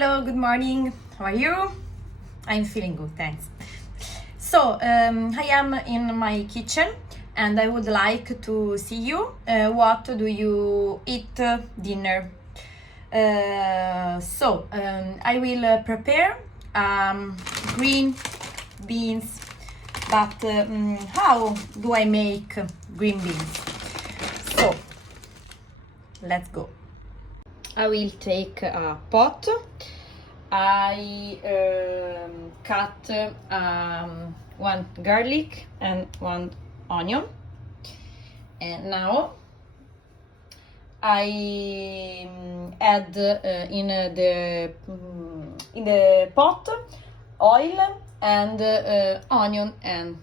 Hello, good morning. How are you? I'm feeling good, thanks. So, I am in my kitchen and I would like to see you. What do you eat dinner? I will prepare green beans, but how do I make green beans? So, let's go. I will take a pot. I cut one garlic and one onion, and now I add in the pot oil and onion and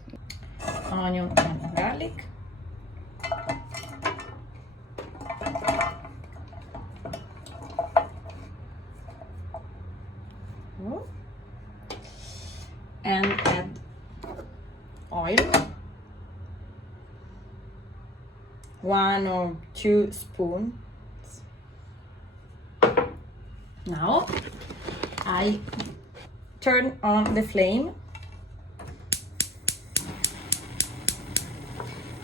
garlic. And add oil, 1 or 2 spoons. Now I turn on the flame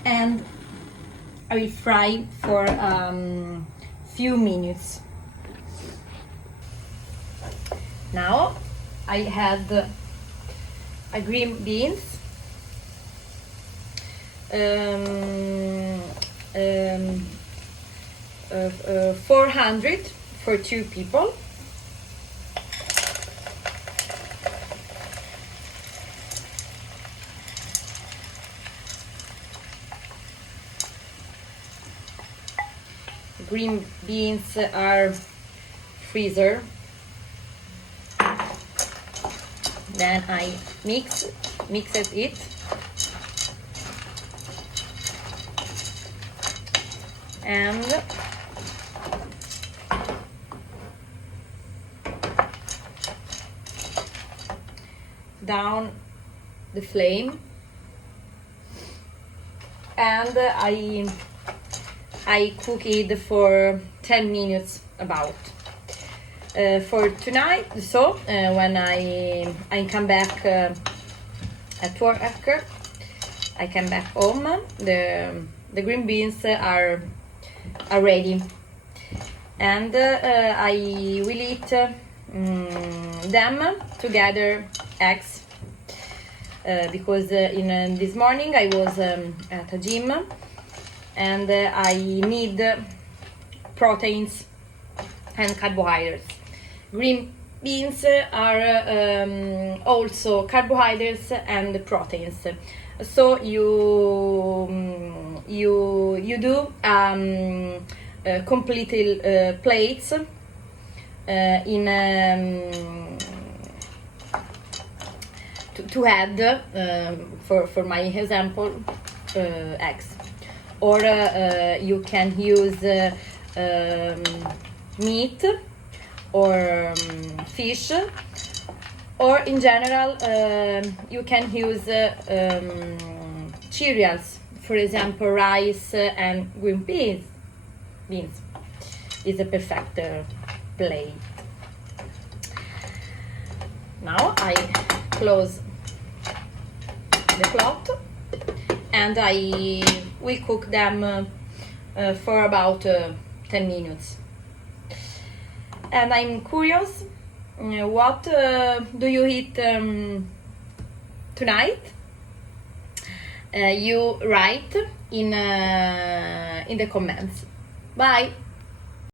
and I will fry for few minutes. Now I add green beans, 400 for 2 people. Green beans are freezer. Then I mix it and down the flame, and I cook it for 10 minutes about. For tonight, so when I come back at work, I come back home, the green beans are ready, and I will eat them together eggs, because in this morning I was at a gym and I need proteins and carbohydrates. Green beans are also carbohydrates and proteins. So you do complete plates in to add for my example eggs, or you can use meat or fish, or in general you can use cereals, for example rice and green beans is a perfect plate. Now I close the pot and we cook them for about 10 minutes. And I'm curious, what do you eat tonight? You write in the comments. Bye!